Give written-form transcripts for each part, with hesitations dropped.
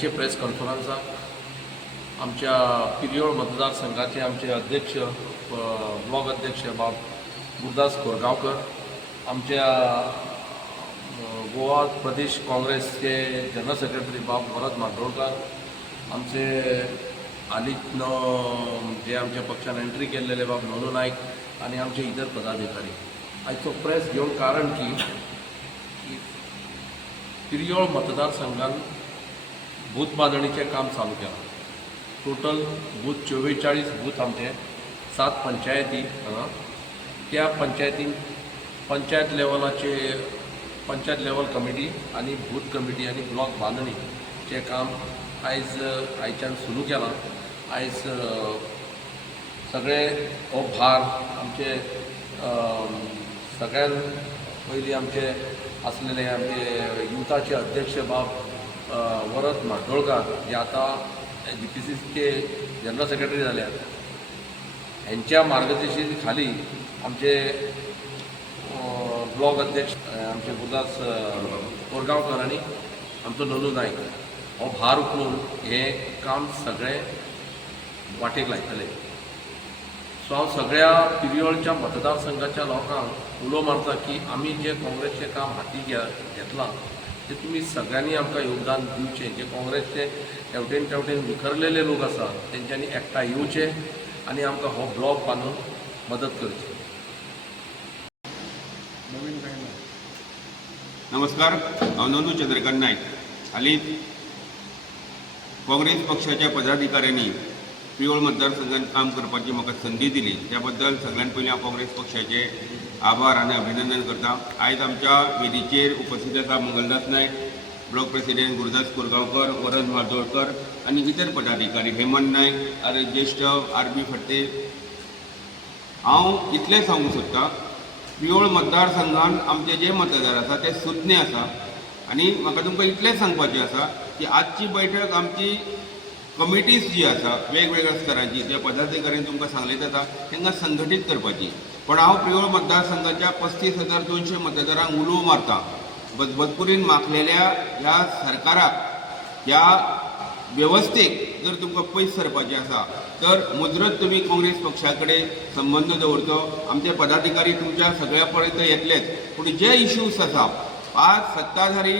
आयचे प्रेस कॉन्फरन्साक आमच्या पिरियोळ मतदारसंघाचे आमचे अध्यक्ष ब्लॉक अध्यक्ष बाब गुरुदास कोरगांवकर, आमच्या गोवा प्रदेश काँग्रेसचे जनरल सेक्रेटरी बाब वरद माडोळकर, आमचे हालींच जे आमच्या पक्षान एंट्री केलेले बाब नोनू नाईक आणि आमचे इतर पदाधिकारी आयचो प्रेस घेवन कारण की पिरियोळ मतदारसंघान बूथ बांदणीचें काम चालू केलां. टोटल बूथ 44 बूथ आमचे 7 पंचायती हांगा. त्या पंचायतीन पंचायत लेवल कमिटी आणि बूथ कमिटी आणि ब्लॉक बांदणीचें काम आयच्यान सुरू केलां. आयज सगळे हो भार आमचे सगळ्यान पयलीं आमचे आसलेले आमचे युथाचे अध्यक्ष बाब वरद माडोळकर जे आतां GPCCचे जनरल सेक्रेटरी जाल्यात, हेंच्या मार्गदर्शने खाली आमचे ब्लॉक अध्यक्ष आमचे गुरुदास कोरगांवकर आणि आमचो नोनू नाईक हो भार उखलून हे काम सगळे वाटेक लायतले. सो हांव सगळ्या पिरियोळच्या मतदारसंघाच्या लोकांक उलो मारता की आमी जे काँग्रेसचें काम हाती घेतलां ते तुमी सगळ्यांनी आमकां योगदान दिवचें. जे काँग्रेसचे हेवटेन विखरलेले लोक आसा तेंच्यांनी एकठांय येवचें आनी आमकां हो ब्लॉक बांदून मदत करची. नमस्कार, हांव नोनू चंद्रकांत नायक. हालींच काँग्रेस पक्षाच्या पदाधिकाऱ्यांनी पिरियोळ मतदारसंघात काम करपाची म्हाका संदी दिली, त्या बद्दल सगळ्यांत पयलीं हांव काँग्रेस पक्षाचे आभार आनी अभिनंदन करता. आयज आमच्या वेदीचेर उपस्थित आसा मंगलदास नायक, ब्लॉक प्रेसिडेंट गुरुदास कोरगांवकर, वरद माडोळकर आनी इतर पदाधिकारी, हेमंत नायक, ज्येष्ठ RB फडते. हांव इतलें सांगूंक सोदतां, पिरियोळ मतदारसंघान आमचे जे मतदार आसा ते सुज्ञ आसा आनी म्हाका तुमकां इतलें सांगपाचें आसा की आजची बैठक आमची कमिटीज जी आसा वेगवेगळ्या स्तरांची, त्या पदाधिकाऱ्यांनी तुमकां सांगलें जाता तांकां संघटीत करपाची. पण हांव पिरियोळ मतदारसंघाच्या 35,200 मतदारांक उलो मारता, बदबदपुरीन माखलेल्या ह्या सरकाराक, ह्या वेवस्थेक जर तुमकां पयस सरपाचें आसा तर मुजरत तुमी काँग्रेस पक्षा कडेन संबंद दवरचो. आमचे पदाधिकारी तुमच्या सगळ्या पर्यंत येतलेच, पूण जे इश्यूज आसा आज सत्ताधारी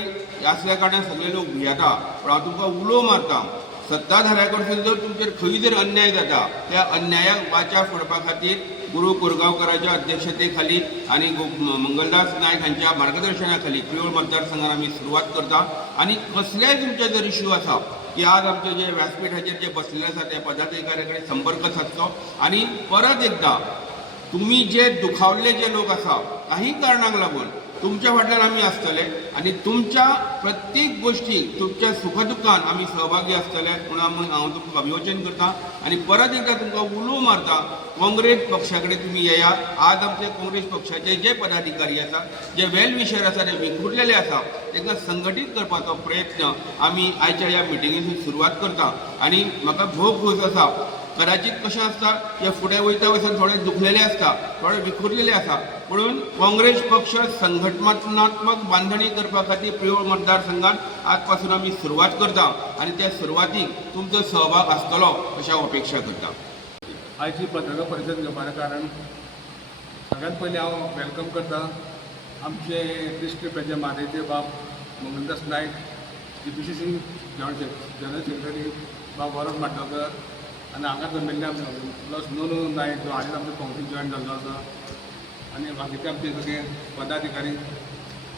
आसल्या कारणान सगळे लोक भियेता, पूण हांव तुमकां उलो मारता, सत्ताधाऱ्या कडसून जर तुमचेर खंय जर अन्याय जाता त्या अन्यायाक वाचा फोडपा खातीर गुरू कोरगांवकराच्या अध्यक्षते खाली आणि मंगलदास नायक हांच्या मार्गदर्शना खाली पिरियोळ मतदारसंघान आमी सुरवात करता. आनी कसलेय तुमचे जर इश्यू आसा की आज आमचे जे व्यासपीठाचेर जे बसलेले आसा त्या पदाधिकाऱ्या कडेन संपर्क सादचो. आनी परत एकदा तुमी जे दुखावल्ले जे लोक आसा काही कारणाक लागून तुमच्या फाटल्यान आमी आसतले आनी तुमच्या प्रत्येक गोष्टीक तुमच्या सुखदुखान आमी सहभागी आसतले म्हणून हांव तुमकां अभिवचन करता. आनी परत एकदा तुमकां उलो मारता, काँग्रेस पक्षा कडेन तुमी येयात. आज आमचे काँग्रेस पक्षाचे जे पदाधिकारी आसा, जे वेल विशर आसा, ते विखुरलेले आसा, तांकां संघटीत करपाचो प्रयत्न आमी आयच्या ह्या मिटिंगेसून सुरवात करता. आनी म्हाका भोव खोस आसा, कदाचित कशें आसता हे फुडें वयता वयता थोडे दुखलेले आसता, थोडे विखुरलेले आसा, म्हणून काँग्रेस पक्ष संघटनात्मक बांधणी करपा खातीर पिरियोळ मतदारसंघात आज पासून आमी सुरवात करता आनी त्या सुरवातीक तुमचो सहभाग आसतलो अशी हांव अपेक्षा करता. आयची पत्रकार परिशद घेवपाचें कारण सगळ्यांत पयलीं हांव वेलकम करता आमचे डिस्ट्रिक्ट म्हादेचे बाब मंगलदास नायक, GPCC जनरल सेक्रेटरी बाब वरद माडोळकर आनी हांगा जमिल्ले प्लस नोनू नायक जो हालींच आमचो काँग्रेस जॉयन जाल्लो आसा, आनी बाकीचे आमचे सगळे पदाधिकारी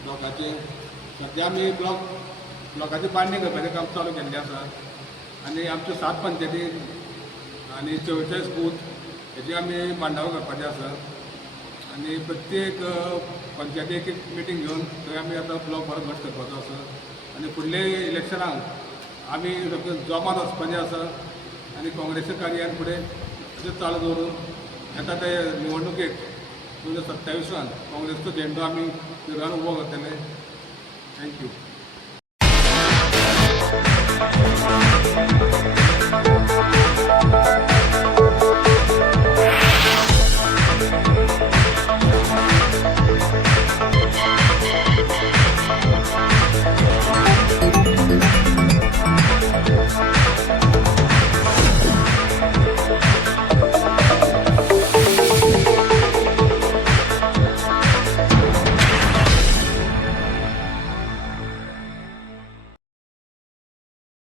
ब्लॉकाचे. सद्या आमी ब्लॉकाची बांदणी करपाचें काम चालू केल्लें आसा आनी आमच्यो 7 पंचायती आनी 44 बूथ हेची आमी बांडावळ करपाचें आसा. आनी प्रत्येक पंचायतीक एक मिटींग घेवन थंय आमी आतां ब्लॉक बरो घट करपाचो आसा. आनी फुडले इलेक्शनाक आमी जोमात वचपाचें आसा आनी काँग्रेसच्या कार्यान फुडें अशें चालू दवरून येता ते निवडणुकेक 2027 काँग्रेसचो झेंडो आमी पिरान उबो करतले. थँक्यू.